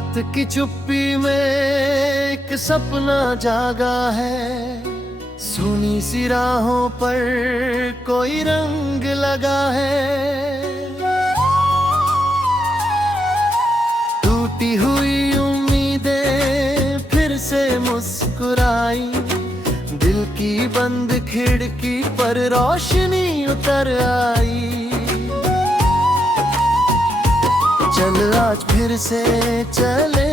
रात की चुप्पी में एक सपना जागा है, सुनी सी राहों पर कोई रंग लगा है। टूटी हुई उम्मीदें फिर से मुस्कुराई, दिल की बंद खिड़की पर रोशनी उतर आई। चल आज फिर से चले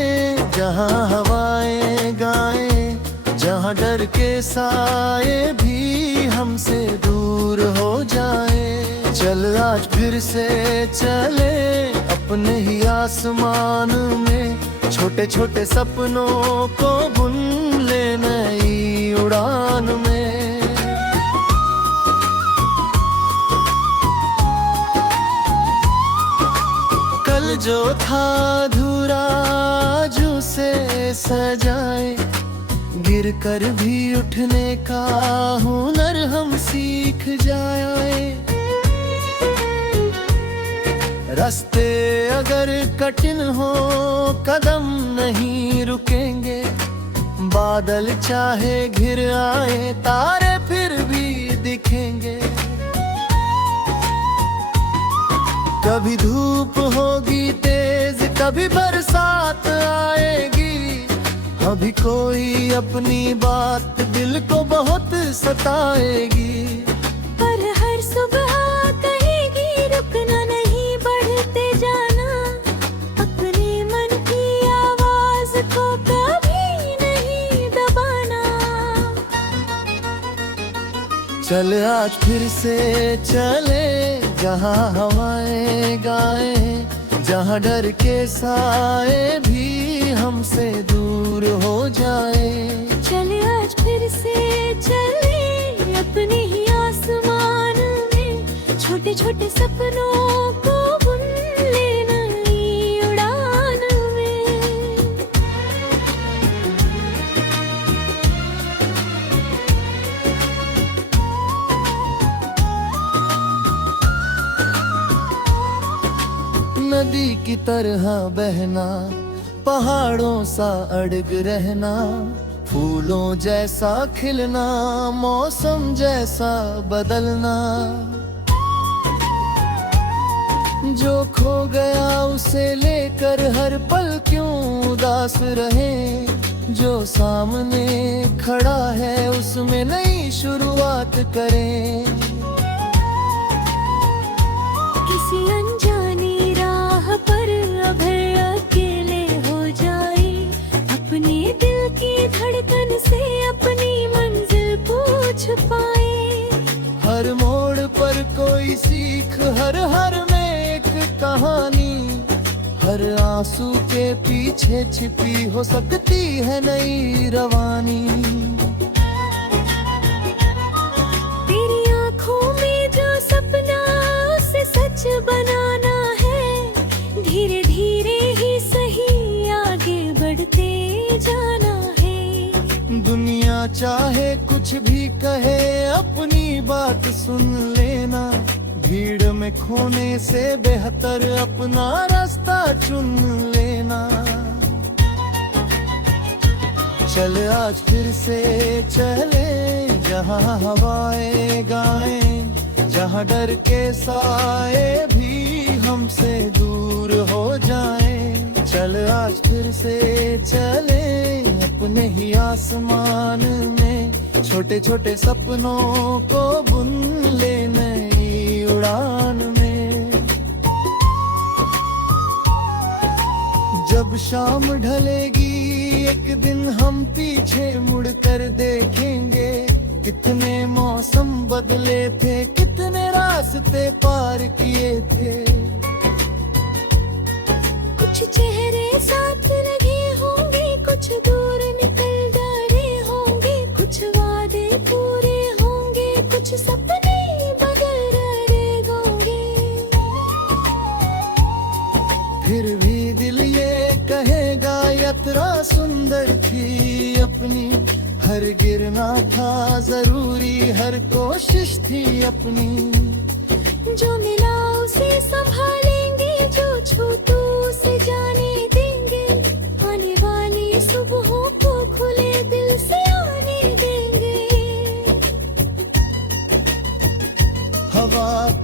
जहाँ हवाएं गाएं, जहाँ डर के साए भी हमसे दूर हो जाए। चल आज फिर से चले अपने ही आसमान में, छोटे छोटे सपनों को बुन ले नई उड़ान में। कल जो था अधूरा आज उसे सजाए, गिर कर भी उठने का हुनर हम सीख जाए। रास्ते अगर कठिन हो कदम नहीं रुकेंगे, बादल चाहे घिर आए तारे फिर भी दिखेंगे। कभी धूप होगी तेज कभी बरसात आएगी, अभी कोई अपनी बात दिल को बहुत सताएगी। पर हर सुबह कहेगी रुकना नहीं, बढ़ते जाना, अपने मन की आवाज को कभी नहीं दबाना। चल आज फिर से चले जहाँ हवाएं गाएं, जहाँ डर के साए भी हमसे दूर हो जाए। चल आज फिर से चले अपने ही आसमान में, छोटे छोटे सपनों को बुन ले नई उड़ान में। नदी की तरह बहना, पहाड़ों सा अड़ग रहना, फूलों जैसा खिलना, मौसम जैसा बदलना। जो खो गया उसे लेकर हर पल क्यों उदास रहे, जो सामने खड़ा है उसमें नई शुरुआत करें। किसी अनजानी राह पर अगर अकेले हो जाए, अपने दिल की धड़कन से अपनी मंजिल पूछ पाए। हर मोड़ पर कोई सीख, हर हर में एक कहानी, हर आंसू के पीछे छिपी हो सकती है नई रवानी। तेरी आंखों में जो सपना उसे सच बनाना है, धीरे धीरे ही सही आगे बढ़ते जाना है। दुनिया चाहे कुछ भी कहे अपनी बात सुन लेना, भीड़ में खोने से बेहतर अपना रास्ता चुन लेना। चल आज फिर से चले जहाँ हवाएं गाएं, जहाँ डर के साए भी हमसे दूर हो जाएं। चल आज फिर से चले अपने ही आसमान में, छोटे छोटे सपनों को बुन ले नई उड़ान में। जब शाम ढलेगी एक दिन हम पीछे मुड़कर देखेंगे, कितने मौसम बदले थे, कितने रास्ते पार किए थे। कुछ चेहरे साथ लगे होंगे, कुछ दूर निकल डरे होंगे, कुछ वादे पूरे होंगे, कुछ सपने बदल रहे होंगे। फिर भी दिल ये कहेगा यात्रा सुंदर थी अपनी, हर गिरना था जरूरी, हर कोशिश थी अपनी। जो मिला उसे संभालेंगे, जो छू तो उसे जाने देंगे।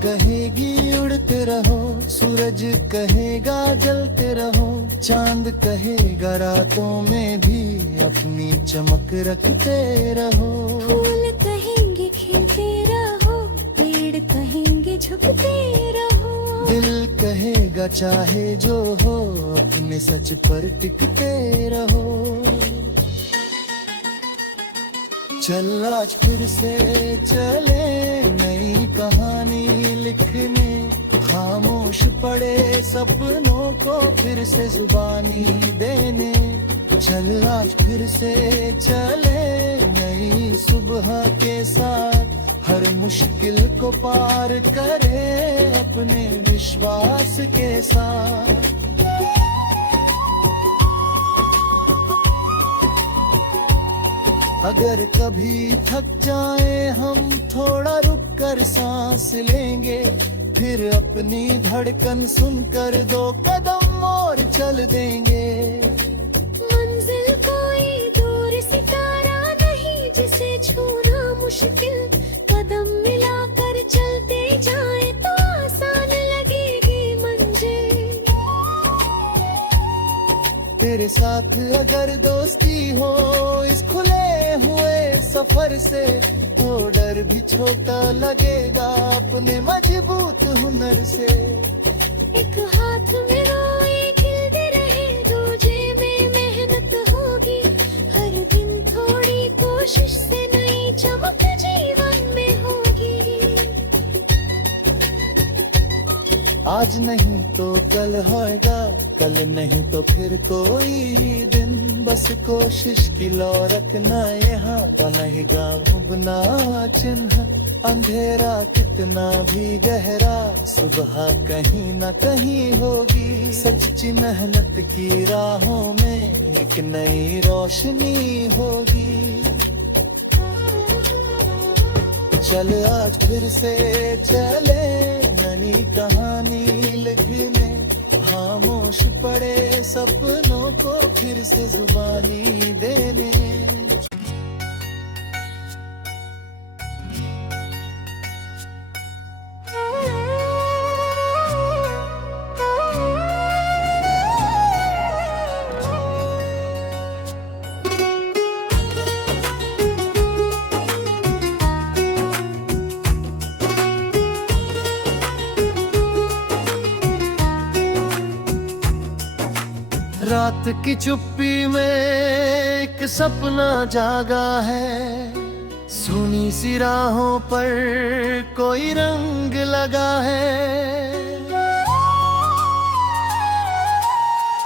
कहेगी उड़ते रहो, सूरज कहेगा जलते रहो, चांद कहेगा रातों में भी अपनी चमक रखते रहो। फूल कहेंगे खिलते रहो, पेड़ कहेंगे झुकते रहो, दिल कहेगा चाहे जो हो अपने सच पर टिकते रहो। चल आज फिर से चले नई कहानी लिखने, खामोश पड़े सपनों को फिर से जुबानी देने। चल आज फिर से चले नई सुबह के साथ, हर मुश्किल को पार करे अपने विश्वास के साथ। अगर कभी थक जाए हम थोड़ा रुक कर सांस लेंगे, फिर अपनी धड़कन सुनकर 2 कदम और चल देंगे। मंजिल कोई दूर सितारा नहीं जिसे छूना मुश्किल, कदम मिलाकर चलते जाए तो आसान लगेगी मंजिल। तेरे साथ अगर दोस्ती हो इस खुले हुए सफर से, तो डर भी छोटा लगेगा अपने मजबूत हुनर से। एक हाथ में रोए खिलते रहे, दूजे में मेहनत होगी, हर दिन थोड़ी कोशिश से नई चमक जीवन में होगी। आज नहीं तो कल होएगा, कल नहीं तो फिर कोई दिन, बस कोशिश की लौ रखना यहाँ बनेगा उगना चिन्ह। अंधेरा कितना भी गहरा सुबह कहीं न कहीं होगी, सच्ची मेहनत की राहों में एक नई रोशनी होगी। चल आज फिर से चले नई कहानी लिखने, खामोश पड़े सपनों को फिर से जुबानी देने। रात की चुप्पी में एक सपना जागा है, सुनी सी राहों पर कोई रंग लगा है।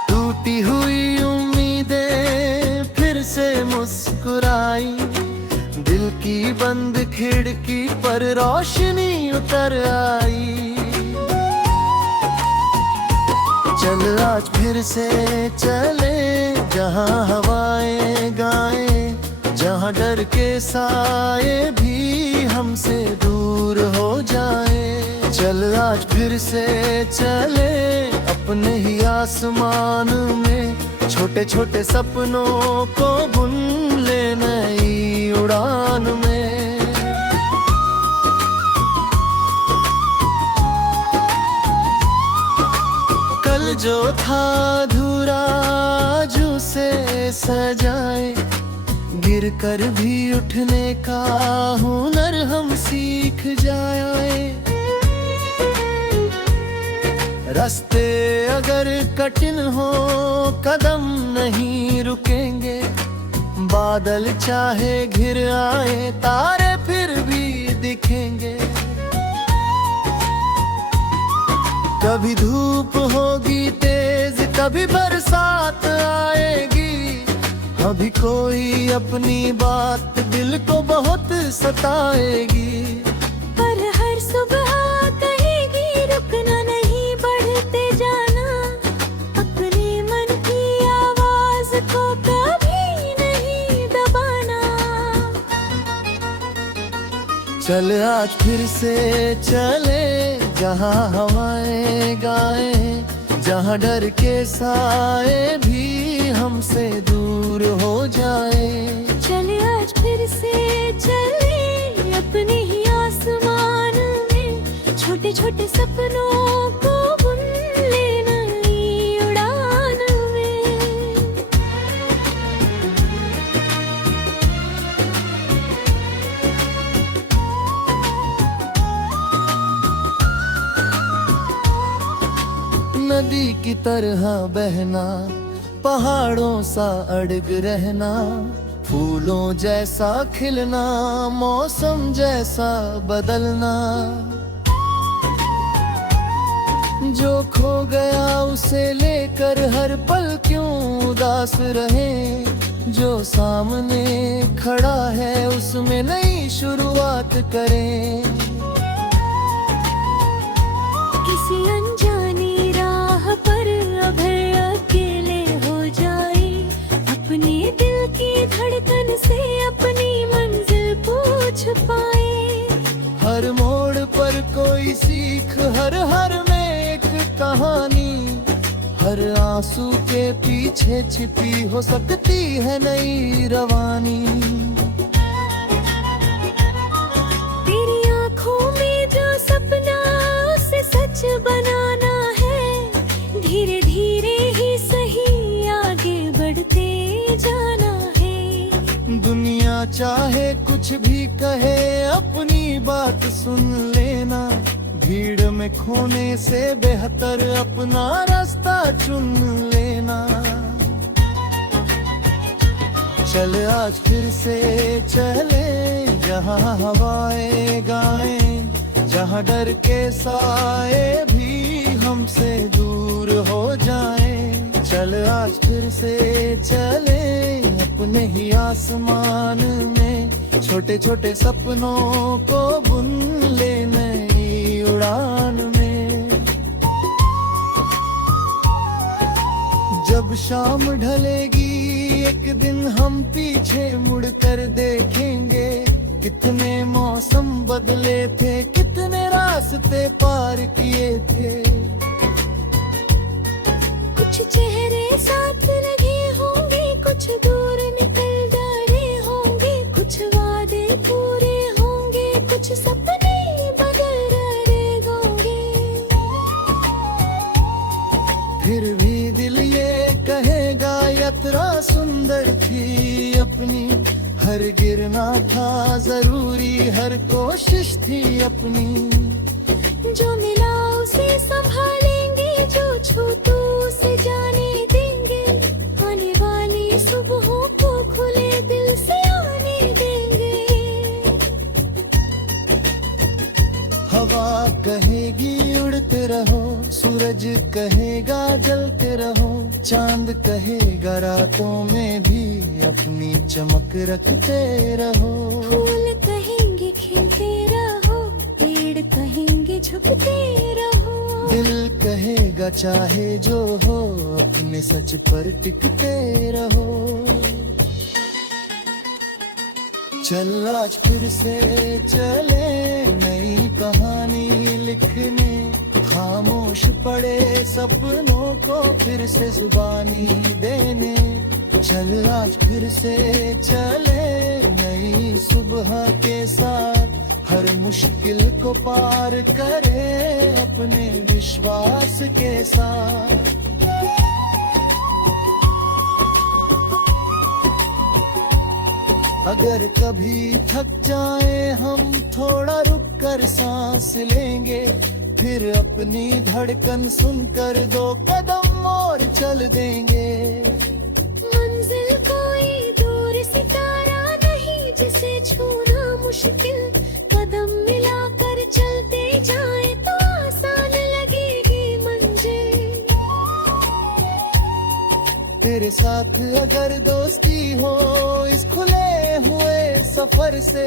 टूटी हुई उम्मीदें फिर से मुस्कुराई, दिल की बंद खिड़की पर रोशनी उतर आई। चल आज फिर से चले जहाँ हवाएं गाएं, जहाँ डर के साए भी हमसे दूर हो जाए। चल आज फिर से चले अपने ही आसमान में, छोटे छोटे सपनों को बुन ले नई उड़ान में। जो था अधूरा आज उसे सजाए, गिर कर भी उठने का हुनर हम सीख जाए। रास्ते अगर कठिन हो कदम नहीं रुकेंगे, बादल चाहे घिर आए तारे फिर भी दिखेंगे। कभी धूप होगी तेज कभी बरसात आएगी, अभी कोई अपनी बात दिल को बहुत सताएगी। पर हर सुबह कहेगी रुकना नहीं बढ़ते जाना, अपने मन की आवाज को कभी नहीं दबाना। चल आज फिर से चले जहाँ हवाएं गाएं, जहाँ डर के साए भी हमसे दूर हो जाए। चले आज फिर से चले अपने ही आसमान में, छोटे छोटे सपनों को बुन ले नई उड़ान में। नदी की तरह बहना, पहाड़ों सा अड़ग रहना, फूलों जैसा खिलना, मौसम जैसा बदलना। जो खो गया उसे लेकर हर पल क्यों उदास रहे, जो सामने खड़ा है उसमें नई शुरुआत करें। किसी अनजानी राह पर अगर अकेले हो जाए, अपने दिल की धड़कन से अपनी मंजिल पूछ पाए। हर मोड़ पर कोई सीख, हर में एक कहानी, हर आंसू के पीछे छिपी हो सकती है नई रवानी। तेरी आंखों में जो सपना उसे सच बनाना है, धीरे धीरे ही सही आगे बढ़ते जाना है। दुनिया चाहे कुछ भी कहे अपनी बात सुन लेना, भीड़ में खोने से बेहतर अपना रास्ता चुन लेना। चल आज फिर से चले जहाँ हवाएं गाएं, जहाँ डर के साए भी हमसे दूर हो जाएं। चल आज फिर से चले अपने ही आसमान में, छोटे छोटे सपनों को बुन ले नई उड़ान में। जब शाम ढलेगी एक दिन हम पीछे मुड़कर देखेंगे, कितने मौसम बदले थे, कितने रास्ते पार किए थे। कुछ चेहरे साथ लगे होंगे, कुछ दूर निकल डरे होंगे, कुछ वादे पूरे होंगे, कुछ सपने बदल रहे होंगे। फिर भी दिल ये कहेगा यात्रा सुंदर थी अपनी, हर गिरना था जरूरी, हर कोशिश थी अपनी। जो मिला उसे संभालेंगे, जो छूटू उसे जाने देंगे, आने वाली सुबहों को खुले दिल से आने देंगे। हवा कहेगी उड़ते रहो, सूरज कहेगा जलते रहो, चांद कहेगा रातों में भी अपनी चमक रखते रहो। फूल कहेंगे खिलते रहो, पेड़ कहेंगे झुकते रहो, दिल कहेगा चाहे जो हो अपने सच पर टिकते रहो। चल आज फिर से चले नई कहानी लिखने, खामोश पड़े सपनों को फिर से जुबानी देने। चल आज फिर से चले नई सुबह के साथ, हर मुश्किल को पार करे अपने विश्वास के साथ। अगर कभी थक जाए हम थोड़ा रुक कर सांस लेंगे, फिर अपनी धड़कन सुनकर 2 कदम और चल देंगे। मंजिल कोई दूर सितारा नहीं जिसे छूना मुश्किल, कदम मिलाकर चलते जाए तो आसान लगेगी मंजिल। तेरे साथ अगर दोस्ती हो इस खुले हुए सफर से,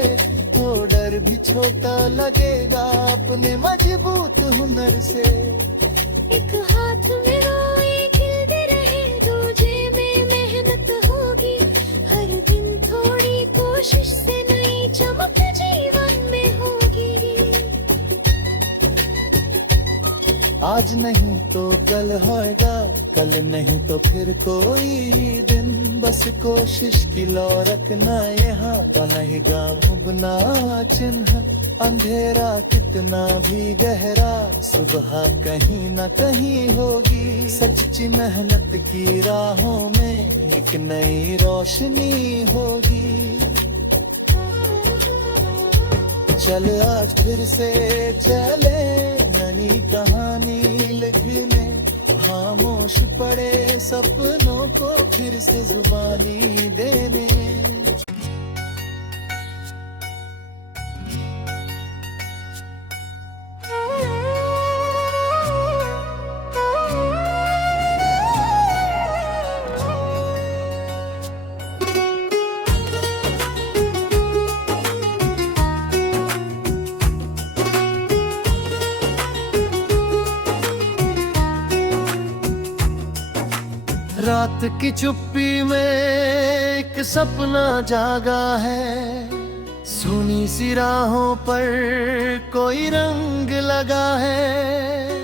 तो डर भी छोटा लगेगा अपने मजबूत हुनर से। एक हाथ में रोए खिलते रहे, दूजे में मेहनत होगी, हर दिन थोड़ी कोशिश से नई चमक जीवन में होगी। आज नहीं तो कल होगा, कल नहीं तो फिर कोई दिन, बस कोशिश की लौ रखना यहाँ बना नहीं गुना चिन्ह, अंधेरा कितना भी गहरा, सुबह कहीं न कहीं होगी। सच्ची मेहनत की राहों में एक नई रोशनी होगी। चल आज फिर से चले नई कहानी लिखने, खामोश पड़े सपनों को फिर से जुबानी देने। रात की चुप्पी में एक सपना जागा है, सुनी सी राहों पर कोई रंग लगा है।